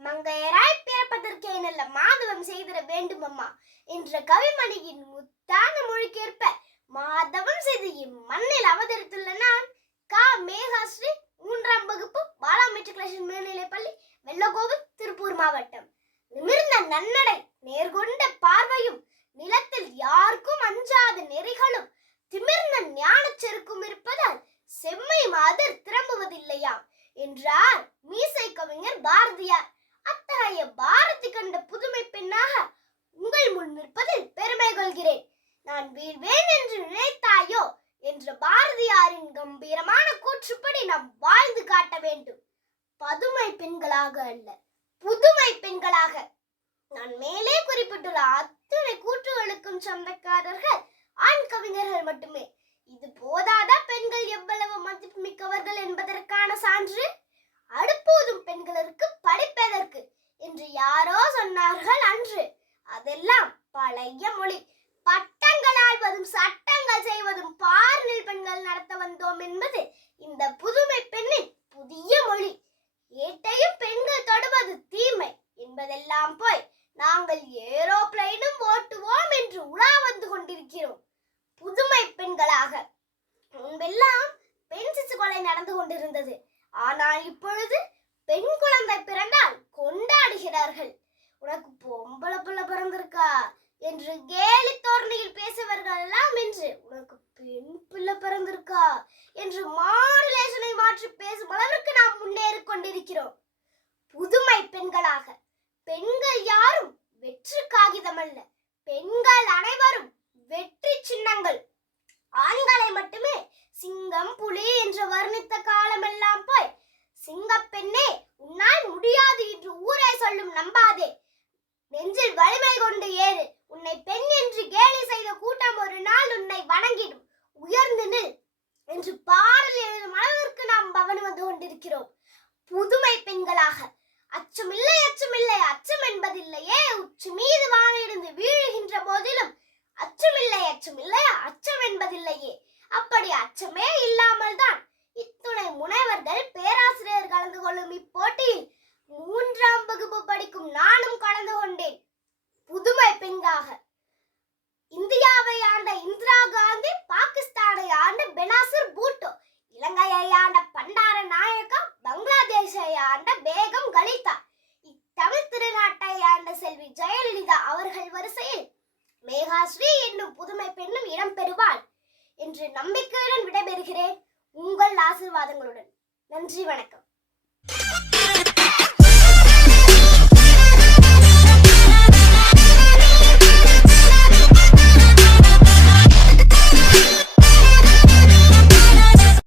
மங்கையராய் பிறப்பதற்கேனல்ல மாதவம் செய்திட வேண்டும் அம்மா என்ற கவிமணியின் முத்தான மொழிக்கேற்ப மாதவம் செய்து இம்மண்ணில் அவதரித்துள்ள நான் கா. மேகாஸ்ரீ மூன்றாம் வகுப்பு பாலா மெட்ரிகுலேஷன் மேல்நிலைப்பள்ளி வெள்ளகோவில் திருப்பூர் மாவட்டம். நிமிர்ந்த நன்னடை நேர்கொண்ட பார்வையும் நிலத்தில் யாருக்கும் அஞ்சாத நெறிகளும் திமிர்ந்த ஞான செருக்கும் இருப்பதால் செம்மை மாதர் திரும்புவதில்லையாம் என்றார் மீசை கவிஞர் பாரதியார். கண்ட புதுமை பெண்ணாக உங்கள் முன் நிற்பதில் பெருமை கொள்கிறேன். நான் வீழ்வேன் என்று நினைத்தாயோ என்ற பாரதியாரின் கம்பீரமான கூற்றுப்படி நாம் வாழ்ந்து காட்ட வேண்டும். பதுமை பெண்களாக அல்ல புதுமை பெண்களாக. நான் மேலே குறிப்பிட்டுள்ள அத்தனை கூற்றுகளுக்கும் சொந்தக்காரர்கள் ஆண் கவிஞர்கள் மட்டுமே. இது போதாதா பெண்கள் எவ்வளவு மதிப்புமிக்கவர்கள் என்பதற்கான சான்று? அடுப்போதும் பெண்களுக்கு படிப்பதற்கு என்று யார் பழைய மொழி. பட்டங்கள் ஆள்வதும் சட்டங்கள் செய்வதும் பாரினில் பெண்கள் நடத்த வந்தோம் என்பது இந்த புதுமை பெண்ணின் புதிய மொழி. ஏட்டையும் பெண்கள் தொடுவது தீமை என்பதெல்லாம் போய் நாங்கள் ஏரோப்ளைனும் ஓட்டுவோம் என்று உலா வந்து கொண்டிருக்கிறோம். புதுமை பெண்களாக முன்பெல்லாம் பெண் சிசு கொலை நடந்து கொண்டிருந்தது. ஆனால் இப்பொழுது பெண் குழந்தை பிறந்தால் கொண்டாடுகிறார்கள். உனக்கு பொம்பளை பிள்ளை பிறந்திருக்கா? என்று கேலி தோரணையில் பேசுவர்கள் எல்லாம் என்று உனக்கு பெண் பிள்ளை பிறந்திருக்கா என்று மாடுலேஷனை மாற்றி பேசும் அளவிற்கு நாம் முன்னேறி கொண்டிருக்கிறோம் புதுமை பெண்களாக பெண்கள் யாரும் வெற்று காகிதம் அல்ல பெண்கள் அனைவரும் கொண்டிருக்கிறோம். புதுமை பெண்களாக. அச்சமில்லை அச்சமில்லை அச்சம் என்பதில்லையே. உச்சி மீது வானிருந்து வீழுகின்ற போதிலும் அச்சமில்லை அச்சமில்லை அச்சம் என்பதில்லையே. மேகாஸ்ரீ என்னும் புதுமை பெண்ணும் இடம் பெறுவாள் என்று நம்பிக்கையுடன் விடைபெறுகிறேன் உங்கள் ஆசிர்வாதங்களுடன். நன்றி வணக்கம்.